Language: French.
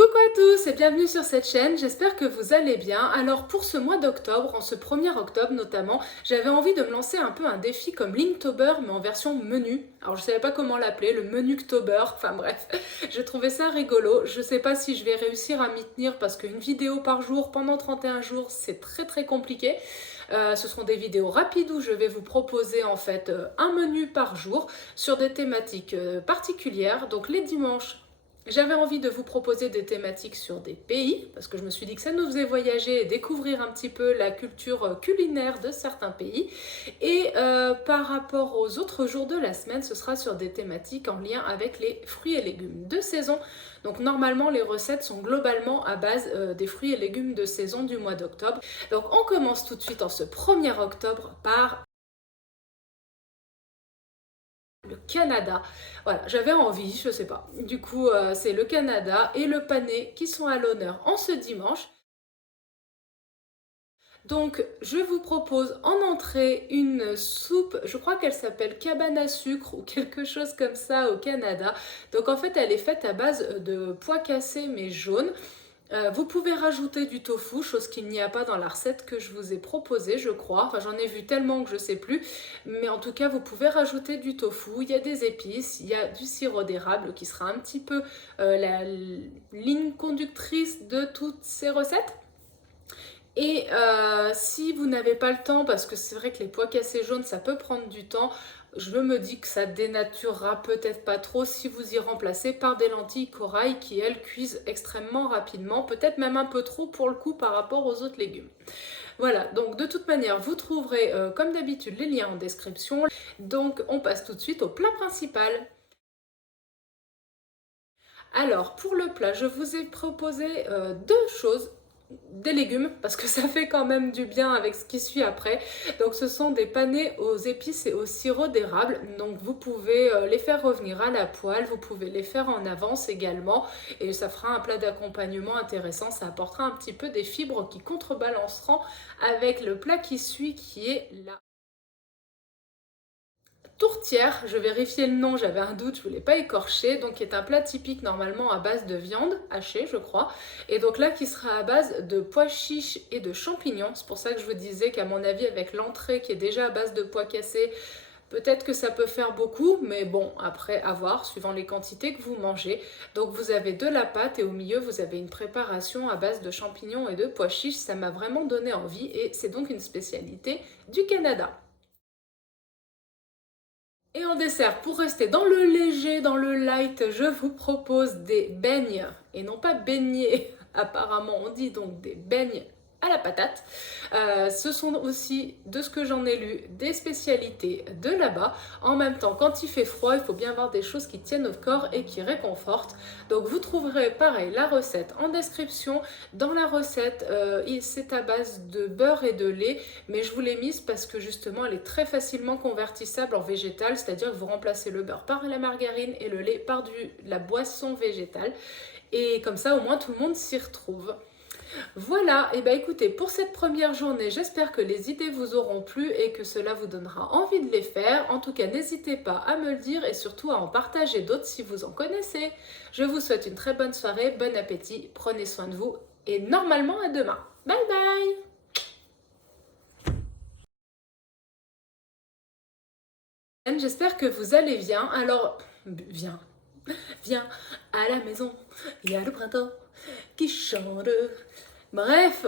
Coucou à tous et bienvenue sur cette chaîne, j'espère que vous allez bien. Alors pour ce mois d'octobre, en ce 1er octobre notamment, j'avais envie de me lancer un peu un défi comme Linktober mais en version menu. Alors je savais pas comment l'appeler, le Menuctober, enfin bref, je trouvais ça rigolo. Je sais pas si je vais réussir à m'y tenir parce qu'une vidéo par jour pendant 31 jours c'est très compliqué. Ce seront des vidéos rapides où je vais vous proposer en fait un menu par jour sur des thématiques particulières. Donc les dimanches, j'avais envie de vous proposer des thématiques sur des pays, parce que je me suis dit que ça nous faisait voyager et découvrir un petit peu la culture culinaire de certains pays. Et par rapport aux autres jours de la semaine, ce sera sur des thématiques en lien avec les fruits et légumes de saison. Donc normalement, les recettes sont globalement à base des fruits et légumes de saison du mois d'octobre. Donc on commence tout de suite en ce 1er octobre par le Canada. Voilà, j'avais envie, je sais pas. Du coup, c'est le Canada et le panais qui sont à l'honneur en ce dimanche. Donc, je vous propose en entrée une soupe, je crois qu'elle s'appelle cabane à sucre ou quelque chose comme ça au Canada. Donc, en fait, elle est faite à base de pois cassés mais jaunes. Vous pouvez rajouter du tofu, chose qu'il n'y a pas dans la recette que je vous ai proposée, je crois. Enfin, j'en ai vu tellement que je sais plus. Mais en tout cas, vous pouvez rajouter du tofu. Il y a des épices, il y a du sirop d'érable qui sera un petit peu la ligne conductrice de toutes ces recettes. Et si vous n'avez pas le temps, parce que c'est vrai que les pois cassés jaunes, ça peut prendre du temps, je me dis que ça dénaturera peut-être pas trop si vous y remplacez par des lentilles corail qui, elles, cuisent extrêmement rapidement, peut-être même un peu trop pour le coup par rapport aux autres légumes. Voilà, donc de toute manière, vous trouverez comme d'habitude les liens en description. Donc on passe tout de suite au plat principal. Alors, pour le plat, je vous ai proposé deux choses. Des légumes, parce que ça fait quand même du bien avec ce qui suit après. Donc ce sont des panais aux épices et au sirop d'érable. Donc vous pouvez les faire revenir à la poêle, vous pouvez les faire en avance également. Et ça fera un plat d'accompagnement intéressant. Ça apportera un petit peu des fibres qui contrebalanceront avec le plat qui suit qui est là tourtière, je vérifiais le nom, j'avais un doute, je voulais pas écorcher, donc qui est un plat typique normalement à base de viande hachée, je crois, et donc là qui sera à base de pois chiches et de champignons. C'est pour ça que je vous disais qu'à mon avis avec l'entrée qui est déjà à base de pois cassés, peut-être que ça peut faire beaucoup, mais bon, après à voir, suivant les quantités que vous mangez. Donc vous avez de la pâte et au milieu vous avez une préparation à base de champignons et de pois chiches, ça m'a vraiment donné envie et c'est donc une spécialité du Canada. Et en dessert, pour rester dans le léger, dans le light, je vous propose des beignes, et non pas beignets, apparemment on dit donc des beignes à la patate. Ce sont aussi, de ce que j'en ai lu, des spécialités de là-bas. En même temps, quand il fait froid, il faut bien avoir des choses qui tiennent au corps et qui réconfortent. Donc vous trouverez pareil la recette en description. Dans la recette, c'est à base de beurre et de lait, mais je vous l'ai mise parce que justement elle est très facilement convertissable en végétal, c'est-à-dire que vous remplacez le beurre par la margarine et le lait par la boisson végétale. Et comme ça, au moins, tout le monde s'y retrouve. Voilà, et bien écoutez, pour cette première journée, j'espère que les idées vous auront plu et que cela vous donnera envie de les faire. En tout cas, n'hésitez pas à me le dire et surtout à en partager d'autres si vous en connaissez. Je vous souhaite une très bonne soirée, bon appétit, prenez soin de vous et normalement à demain. Bye bye! J'espère que vous allez bien. Alors, viens à la maison, il y a le printemps qui chante. Bref,